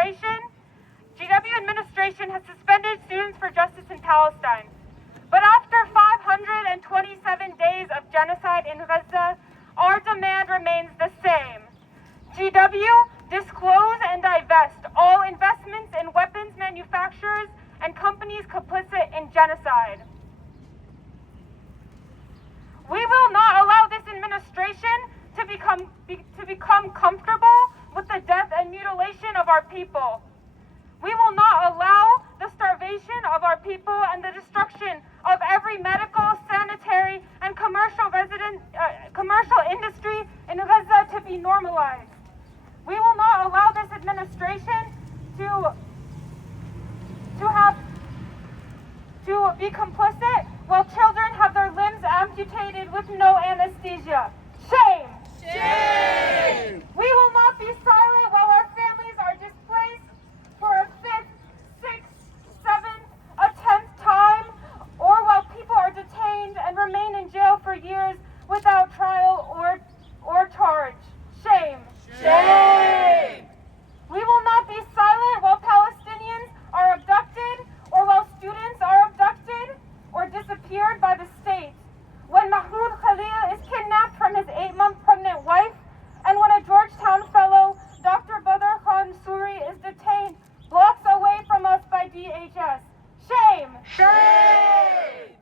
Liberation, GW administration has suspended Students for Justice in Palestine. But after 527 days of genocide in Gaza, our demand remains the same. GW, disclose and divest all investments in weapons manufacturers and companies complicit in genocide. We will not allow this administration to become comfortable with the death and mutilation of our people. We will not allow the starvation of our people and the destruction of every medical, sanitary, and commercial industry in Gaza to be normalized. We will not allow this administration to be complicit while children have their limbs amputated with no anesthesia. Shame! Shame! We will not be silent while our families are displaced for a 5th, 6th, 7th, a 10th time, or while people are detained and remain in jail for years without trial or charge. Shame! Shame! We will not be silent while Palestinians are abducted or while students are abducted or disappeared by the state. When Mahmoud Khalil is kidnapped from his 8-month pregnant wife, and when a Georgetown fellow, Dr. Badr Khan Suri, is detained blocks away from us by DHS. Shame! Shame!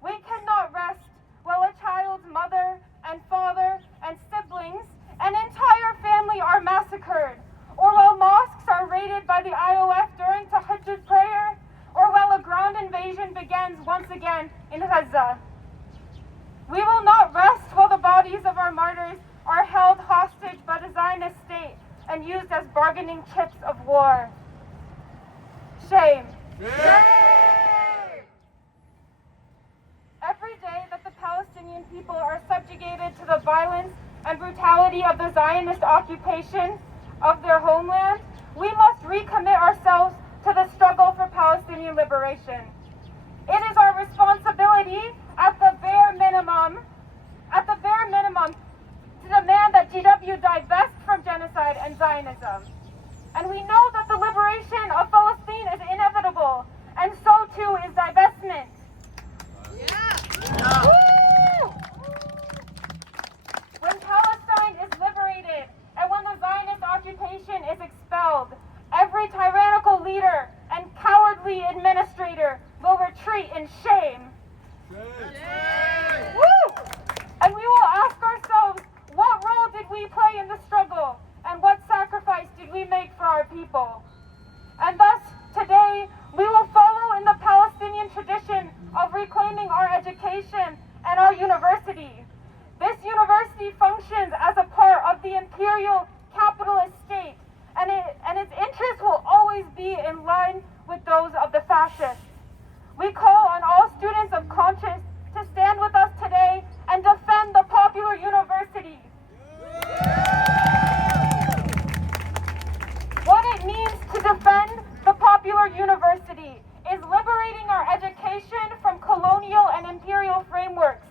We cannot rest while a child's mother and father and siblings and entire family are massacred, or while mosques are raided by the IOF during Tahajjud prayer, or while a ground invasion begins once again in Gaza. We will not rest while the bodies of our martyrs are held hostage by the Zionist state and used as bargaining chips of war. Shame. Shame! Every day that the Palestinian people are subjugated to the violence and brutality of the Zionist occupation of their homeland, we must recommit ourselves to the struggle for Palestinian liberation. It is our responsibility at the bare minimum, to demand that GW divest from genocide and Zionism. And we know that the liberation of Palestine is inevitable, and so too is divestment. Yeah. Woo! When Palestine is liberated and when the Zionist occupation is expelled, every tyrannical leader and cowardly administrator will retreat in shame. Shame! Woo! And we will ask ourselves, what role did we play in the struggle? And what sacrifice did we make for our people? And thus, today, we will follow in the Palestinian tradition of reclaiming our education and our university. This university functions as a part of the imperial capitalist state, and its interests will always be in line with those of the fascists. We call on all students of conscience to stand with us today and defend the popular university. What it means to defend the popular university is liberating our education from colonial and imperial frameworks.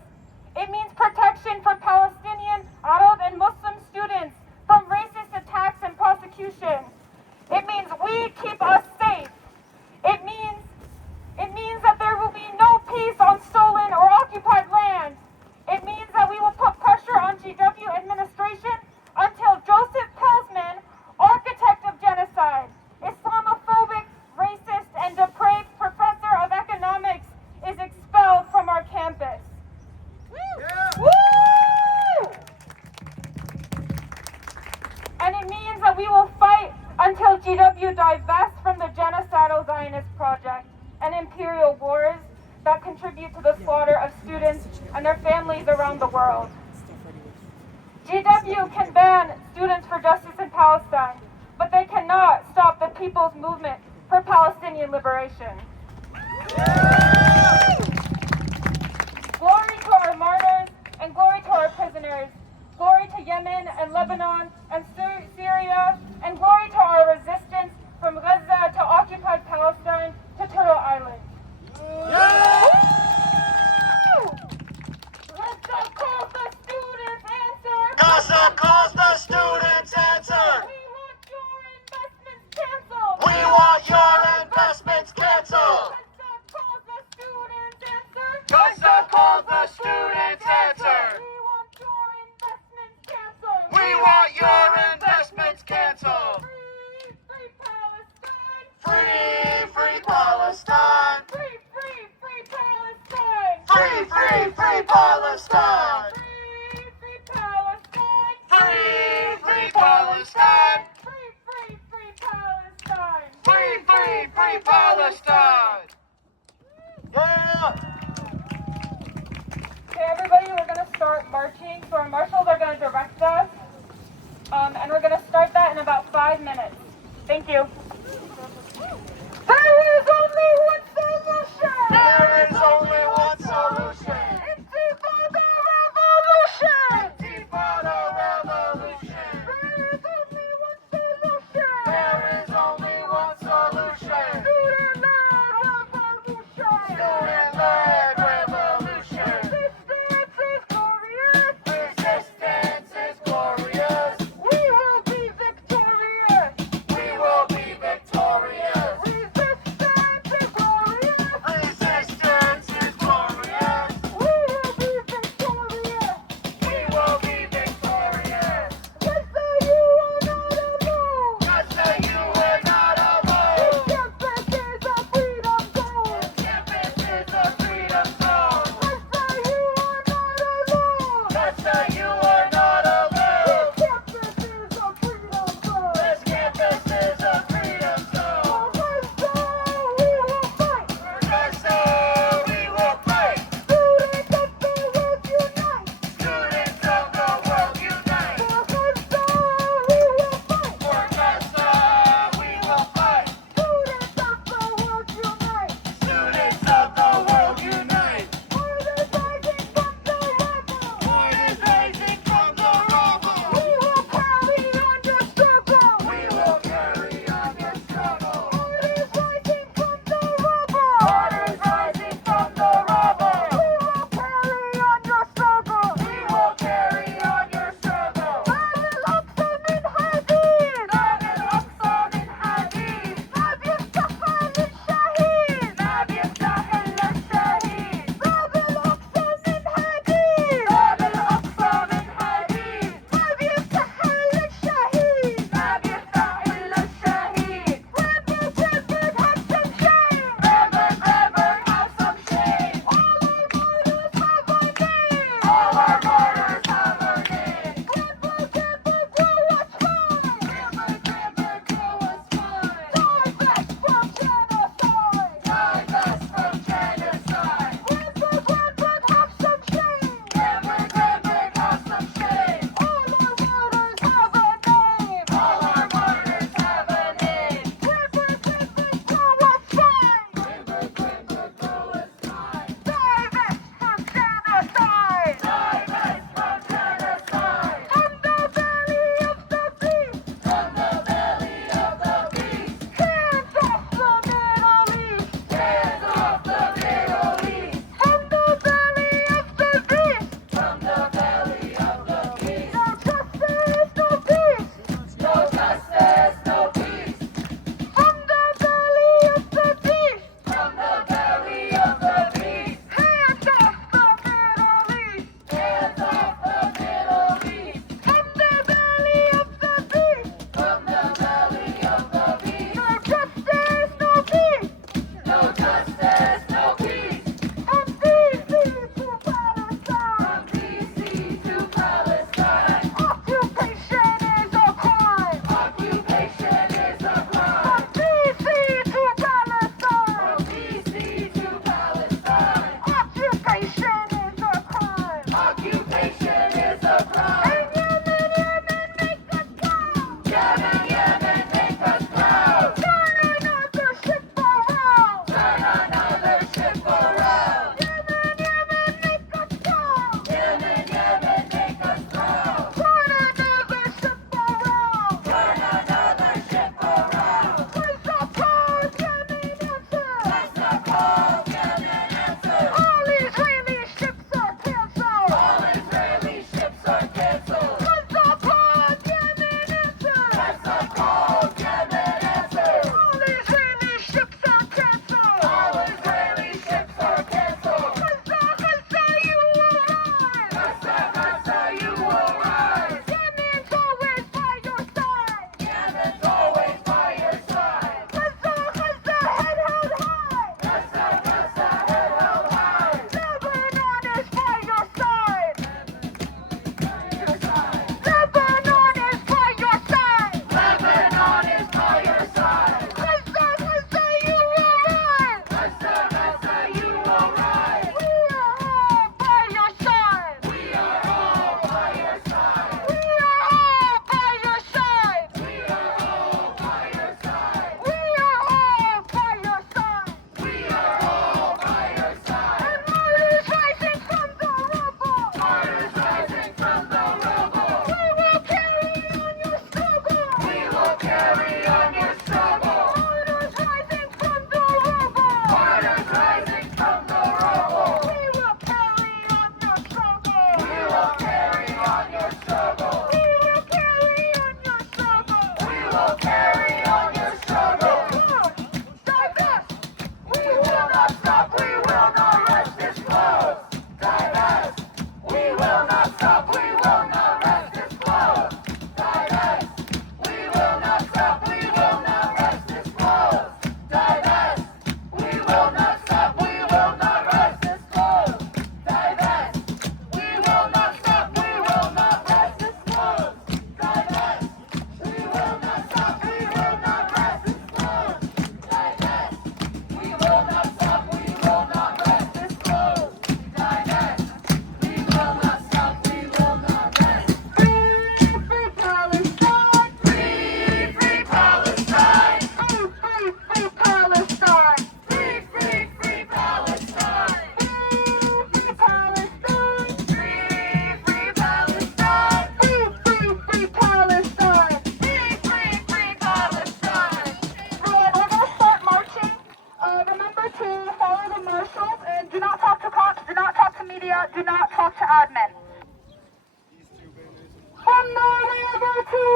It means protection for Palestinian, Arab, and Muslim students from racist attacks and prosecution. It means we keep us safe. It means that there will be no peace on stolen or occupied land. It means that we will put pressure on GW administration until Joseph Pilsman, architect of genocide, Islamophobic, racist, and depraved professor of economics, is expelled from our campus. Yeah. Woo! And it means that we will fight until GW divests from the genocidal Zionist project and imperial wars that contribute to the slaughter of students and their families around the world. GW can ban Students for Justice in Palestine, but they cannot stop the people's movement for Palestinian liberation. Glory to our martyrs and glory to our prisoners. Glory to Yemen and Lebanon and Syria, and glory to our resistance from Gaza to occupied Palestine to Turtle Island. Yeah. Gaza calls the students answer. Gaza calls the students answer. We want your investments the students' answer. We want your investments canceled. We want your investments canceled. Free Palestine. Free Palestine. Free Palestine. Free Palestine. Free Palestine. Free Palestine. Free Palestine. Free Palestine. Yeah. Okay, everybody, we're going to start marching. So our marshals are going to direct us. And we're going to start that in about 5 minutes. Thank you. There is only one solution! There is only one solution. Intifada revolution! Intifada revolution. There is only one solution! There is only one solution. Student-led revolution! Student-led revolution. Resistance is glorious! Resistance is glorious. We will be victorious! We will be victorious. Resistance is glorious!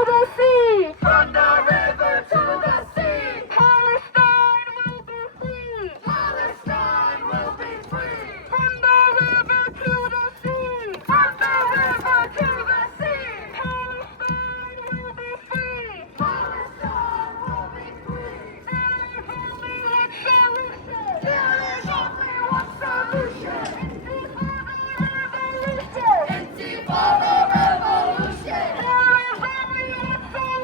the sea. From the river to the sea. Palestine will be free. Palestine will be free. From the river to the sea. From the river to the sea. Palestine will be free. Palestine will be free. There is only one solution. There is only one solution. Intifada revolution. Intifada revolution. There is only one solution.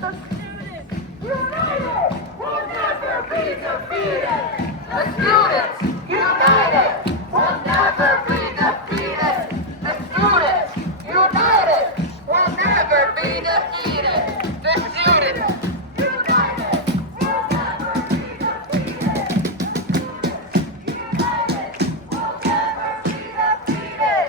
The students united will never be defeated. The students united will never be defeated. The students united will never be defeated. The students united will never be defeated. United will never be defeated.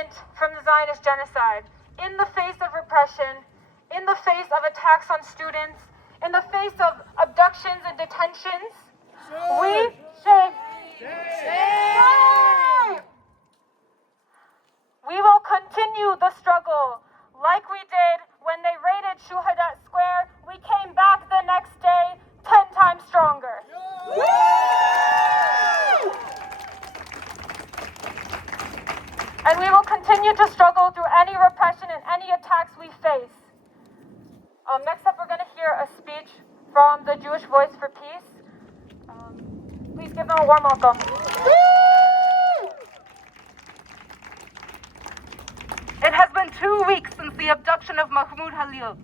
innocent from the Zionist genocide, in the face of repression, in the face of attacks on students, in the face of abductions and detentions, we should shame. We will continue the struggle like we did when they raided Shuhada Square. We came back the next day 10 times stronger. And we will continue to struggle through any repression and any attacks we face. Next up, we're going to hear a speech from the Jewish Voice for Peace. Please give them a warm welcome. It has been 2 weeks since the abduction of Mahmoud Halil.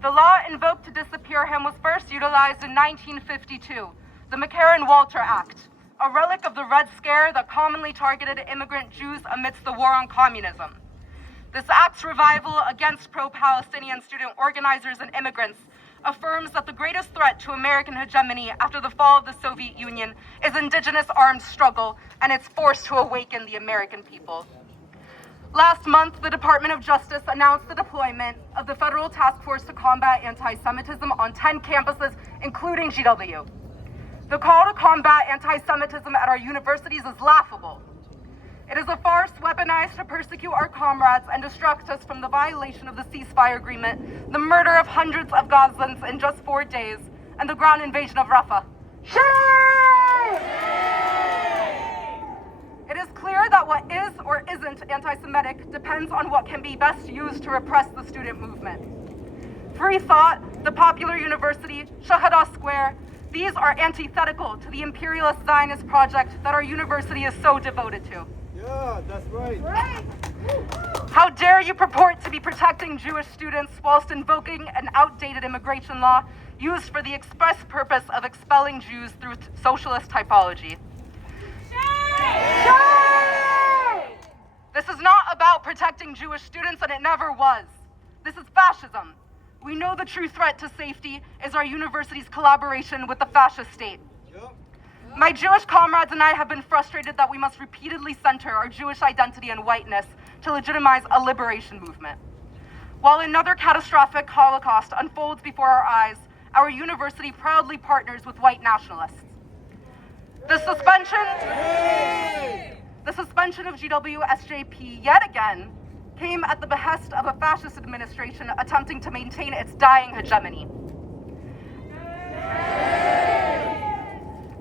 The law invoked to disappear him was first utilized in 1952, the McCarran-Walter Act, a relic of the Red Scare that commonly targeted immigrant Jews amidst the war on communism. This act's revival against pro-Palestinian student organizers and immigrants affirms that the greatest threat to American hegemony after the fall of the Soviet Union is indigenous armed struggle and its force to awaken the American people. Last month, the Department of Justice announced the deployment of the Federal Task Force to Combat Anti-Semitism on 10 campuses, including GW. The call to combat anti-Semitism at our universities is laughable. It is a farce weaponized to persecute our comrades and distract us from the violation of the ceasefire agreement, the murder of hundreds of Gazans in just 4 days, and the ground invasion of Rafah. Shame! It is clear that what is or isn't anti-Semitic depends on what can be best used to repress the student movement. Free thought, the popular university, Shuhada Square, these are antithetical to the imperialist Zionist project that our university is so devoted to. Yeah, that's right. How dare you purport to be protecting Jewish students whilst invoking an outdated immigration law used for the express purpose of expelling Jews through socialist typology? This is not about protecting Jewish students, and it never was. This is fascism. We know the true threat to safety is our university's collaboration with the fascist state. Yep. My Jewish comrades and I have been frustrated that we must repeatedly center our Jewish identity and whiteness to legitimize a liberation movement. While another catastrophic Holocaust unfolds before our eyes, our university proudly partners with white nationalists. The suspension of GW SJP yet again came at the behest of a fascist administration attempting to maintain its dying hegemony.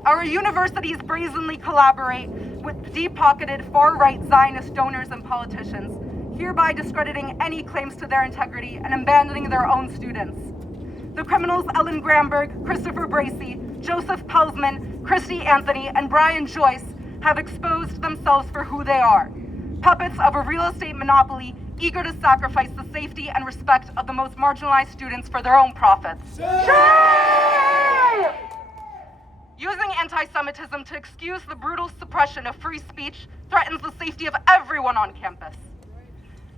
Our universities brazenly collaborate with deep-pocketed far-right Zionist donors and politicians, hereby discrediting any claims to their integrity and abandoning their own students. The criminals Ellen Gramberg, Christopher Bracey, Joseph Pelsman, Christy Anthony, and Brian Joyce have exposed themselves for who they are, puppets of a real estate monopoly eager to sacrifice the safety and respect of the most marginalized students for their own profits. Shame! Using anti-Semitism to excuse the brutal suppression of free speech threatens the safety of everyone on campus.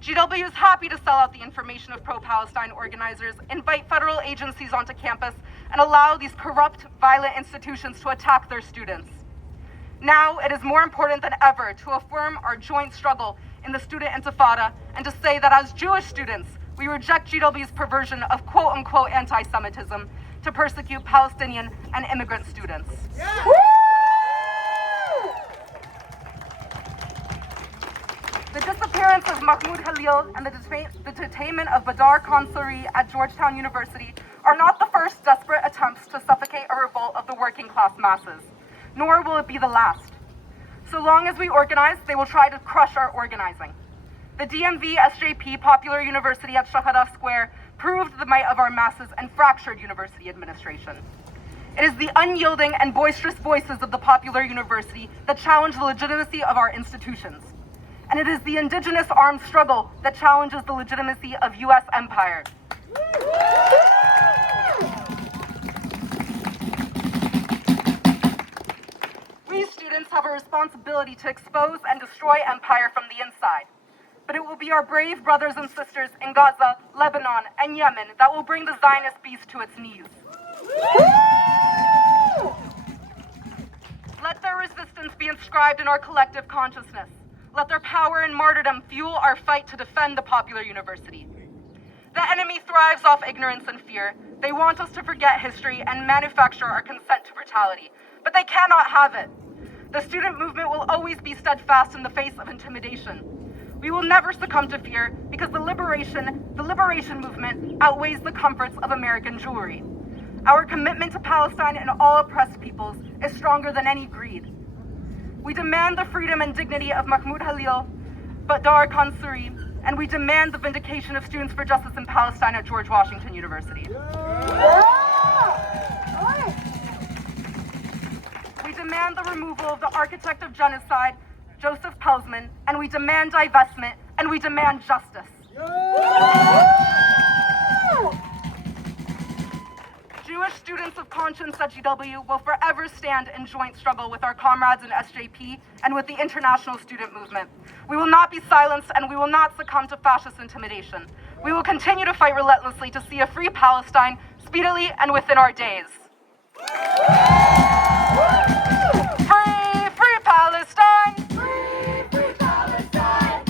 GW is happy to sell out the information of pro-Palestine organizers, invite federal agencies onto campus, and allow these corrupt, violent institutions to attack their students. Now, it is more important than ever to affirm our joint struggle in the student intifada and to say that as Jewish students, we reject GW's perversion of quote-unquote anti-Semitism to persecute Palestinian and immigrant students. Yeah. The disappearance of Mahmoud Halil and the detainment of Badar Khansari at Georgetown University are not the first desperate attempts to suffocate a revolt of the working class masses, nor will it be the last. So long as we organize, they will try to crush our organizing. The DMV SJP Popular University at Shuhada Square proved the might of our masses and fractured university administration. It is the unyielding and boisterous voices of the Popular University that challenge the legitimacy of our institutions. And it is the indigenous armed struggle that challenges the legitimacy of U.S. empire. We students have a responsibility to expose and destroy empire from the inside. But it will be our brave brothers and sisters in Gaza, Lebanon, and Yemen that will bring the Zionist beast to its knees. Let their resistance be inscribed in our collective consciousness. Let their power and martyrdom fuel our fight to defend the popular university. The enemy thrives off ignorance and fear. They want us to forget history and manufacture our consent to brutality, but they cannot have it. The student movement will always be steadfast in the face of intimidation. We will never succumb to fear because the liberation movement outweighs the comforts of American jewelry. Our commitment to Palestine and all oppressed peoples is stronger than any greed. We demand the freedom and dignity of Mahmoud Halil, Badar Khan-Suri, and we demand the vindication of Students for Justice in Palestine at George Washington University. We demand the removal of the architect of genocide, Joseph Pelzman, and we demand divestment, and we demand justice. Jewish students of conscience at GW will forever stand in joint struggle with our comrades in SJP and with the international student movement. We will not be silenced and we will not succumb to fascist intimidation. We will continue to fight relentlessly to see a free Palestine speedily and within our days. Free, free Palestine! Free, free Palestine!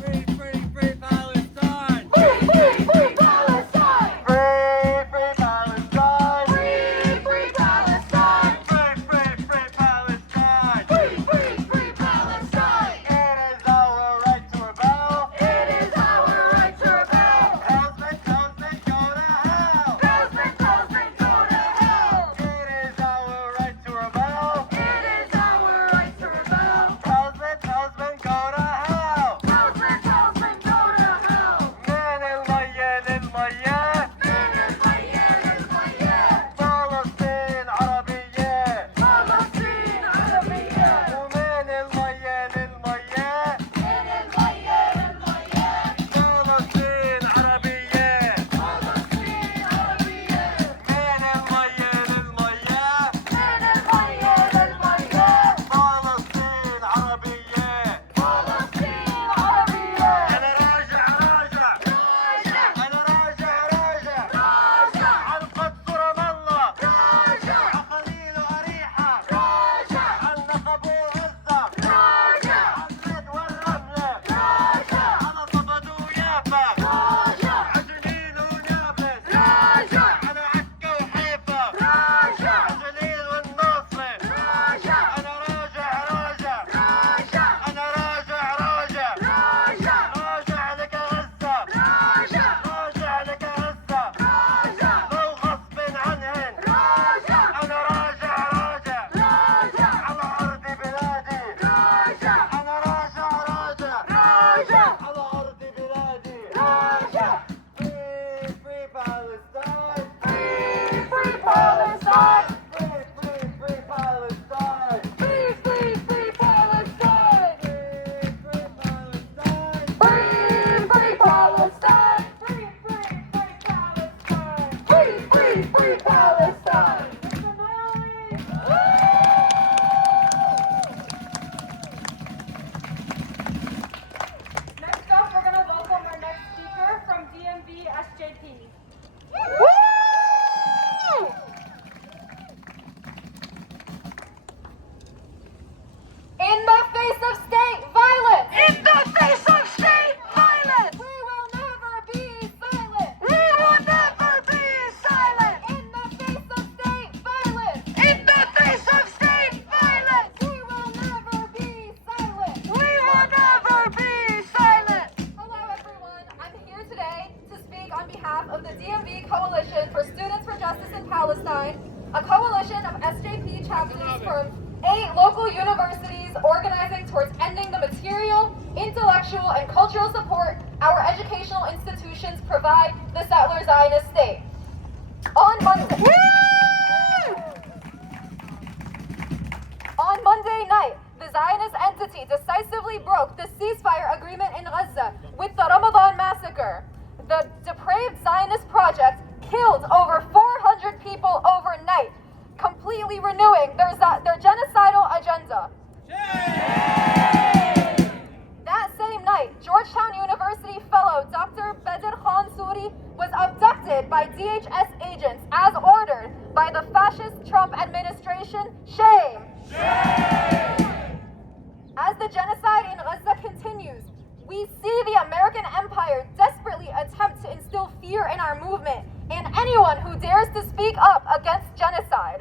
Free, free, free Palestine! Free, free, free Palestine! Free, free Palestine! Free, free Palestine! Free, free, free Palestine! Free, free, free Palestine! It is our right to rebel! It is our right to rebel! Pelzman, Pelzman, go to hell! Pelzman, Pelzman, go to hell! It is our right to rebel! It is our right to rebel! Pelzman, Pelzman, go to hell! Pelzman, Pelzman, go to hell! من المية للمية من المية للمية فلسطين عربية فلسطين عربية ومن المية للمية من المية للمية فلسطين عربية فلسطين عربية من المية للمية من المية للمية فلسطين عربية فلسطين عربية أنا راجع راجع أنا راجع راجع راجع عن قدس رام الله راجع عقليل وأريحة راجع عن نقب وغزة راجع عن زيد والرملة راجع على صبد ويافا راجع عجلين ونابلس راجع أنا عكا وحيفا راجع عجلين والناصرة راجع أنا راجع راجع راجع أنا راجع راجع راجع راجع لك غزة راجع راجع لك غزة راجع لو غصب عنهن راجع أنا راجع راجع راجع على أرض بلادي راجع أنا راجع راجع راجع على أرض بلادي راجع Free, free Palestine Free, free Palestine! Free, free, free Palestine Free, free, free Palestine! Free, free Palestine Free, free Palestine! Free, free, free Palestine! Next up, we're going to welcome our next speaker from DMV SJP. In the face of state violence! In the face of state violence! We will never be silent! We will never be silent! In the face of state violence! In the face of state violence! We will never be silent! We will never be silent! Hello everyone, I'm here today to speak on behalf of the DMV Coalition for Students for Justice in Palestine, a coalition of SJP chapters from 8 local universities organizing towards ending the material, intellectual, and cultural support our educational institutions provide the settler Zionist state. On Monday night, the Zionist entity decisively broke the ceasefire agreement in Gaza with the Ramadan massacre. The depraved Zionist project killed over 400 people overnight, completely renewing their genocidal agenda. That same night, Georgetown University fellow Dr. Badr Khan-Suri was abducted by DHS agents as ordered by the fascist Trump administration. Shame! As the genocide in Gaza dares to speak up against genocide.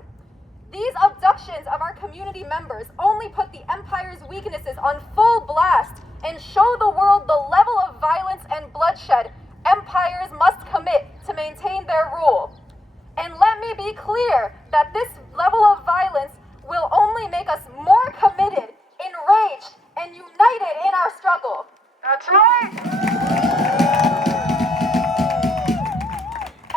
These abductions of our community members only put the empire's weaknesses on full blast and show the world the level of violence and bloodshed empires must commit to maintain their rule. And let me be clear that this level of violence will only make us more committed, enraged, and united in our struggle. That's right!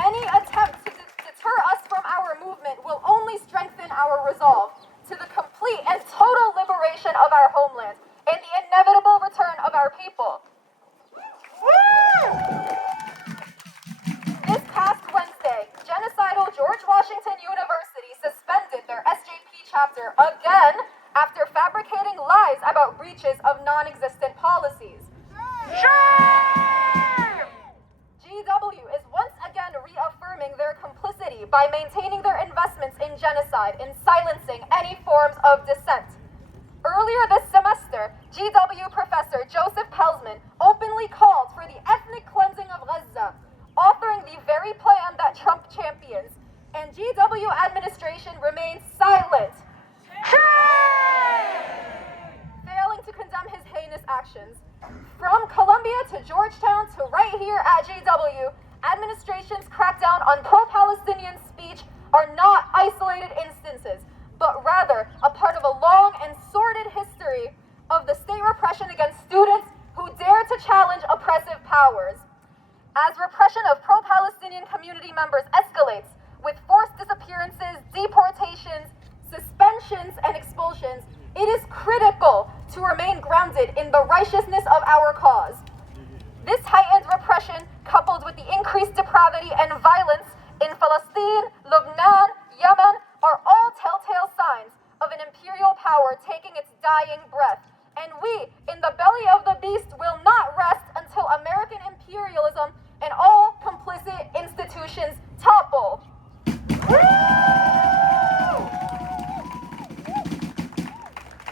Any attempt to deter us from our movement will only strengthen our resolve to the complete and total liberation of our homeland and the inevitable return of our people. This past Wednesday, genocidal George Washington University suspended their SJP chapter again after fabricating lies about breaches of non-existent policies. GW is once again reaffirming their complicity by maintaining their investments in genocide and silencing any forms of dissent. Earlier this semester, GW professor Joseph Pelsman openly called for the ethnic cleansing of Gaza, authoring the very plan that Trump champions, and GW administration remains silent, failing to condemn his heinous actions. From Columbia to Georgetown to right here at GW, administration's crackdown on pro-Palestinian speech are not isolated instances, but rather a part of a long and sordid history of the state repression against students who dare to challenge oppressive powers. As repression of pro-Palestinian community members escalates, with forced disappearances, deportations, suspensions, and expulsions, it is critical to remain grounded in the righteousness of our cause. This heightened repression, coupled with the increased depravity and violence in Palestine, Lebanon, Yemen, are all telltale signs of an imperial power taking its dying breath. And we, in the belly of the beast, will not rest until American imperialism and all complicit institutions topple.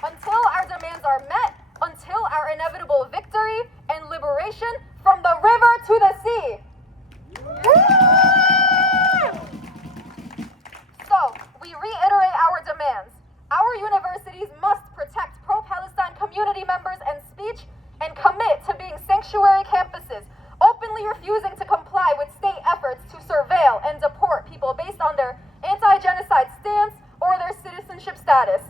Until our demands are met, until our inevitable victory and liberation from the river to the sea. So, we reiterate our demands. Our universities must protect pro-Palestine community members and speech and commit to being sanctuary campuses, openly refusing to comply with state efforts to surveil and deport people based on their anti-genocide stance or their citizenship status.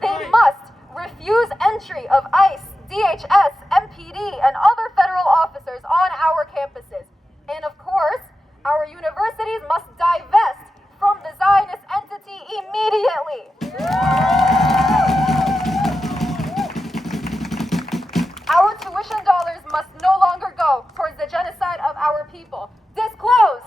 They must refuse entry of ICE, DHS, MPD, and other federal officers on our campuses. And of course, our universities must divest from the Zionist entity immediately. Our tuition dollars must no longer go towards the genocide of our people. Disclose